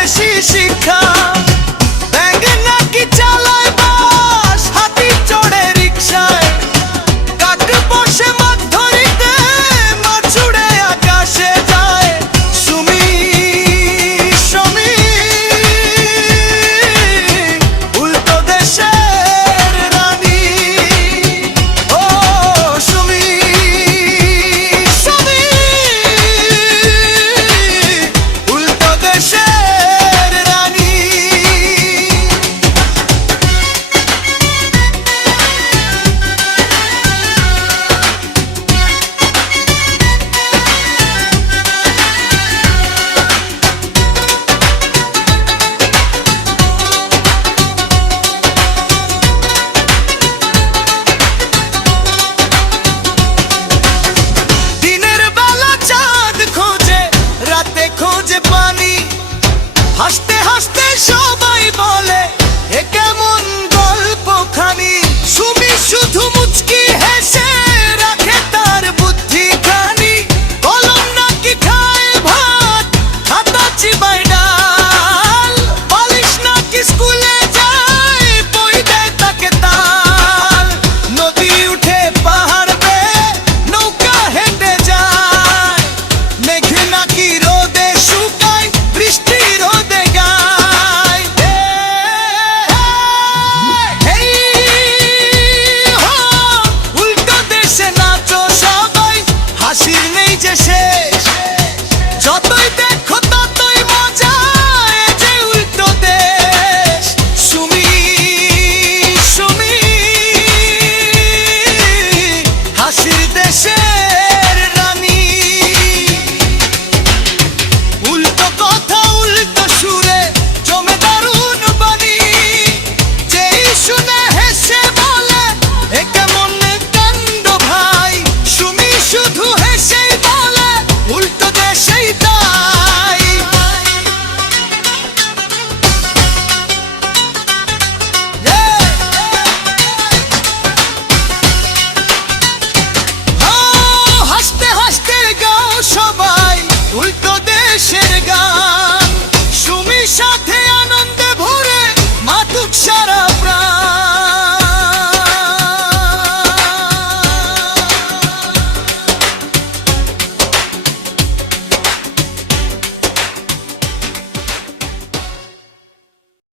বেশি শিক্ষা। ব্যাঙ নাকি চালায় বাস, হাতি চড়ে রিকশায়, কাক বসে মাছ ধরিতে, মাছ উড়ে আকাশে যায়। সুমি সুমি উল্টো দেশের রানী, ও সুমি সুমি উল্টো দেশের রানী। দিনের বেলা চাঁদ খোঁজে, রাতে খোঁজে পানি, হাসতে হাসতে সব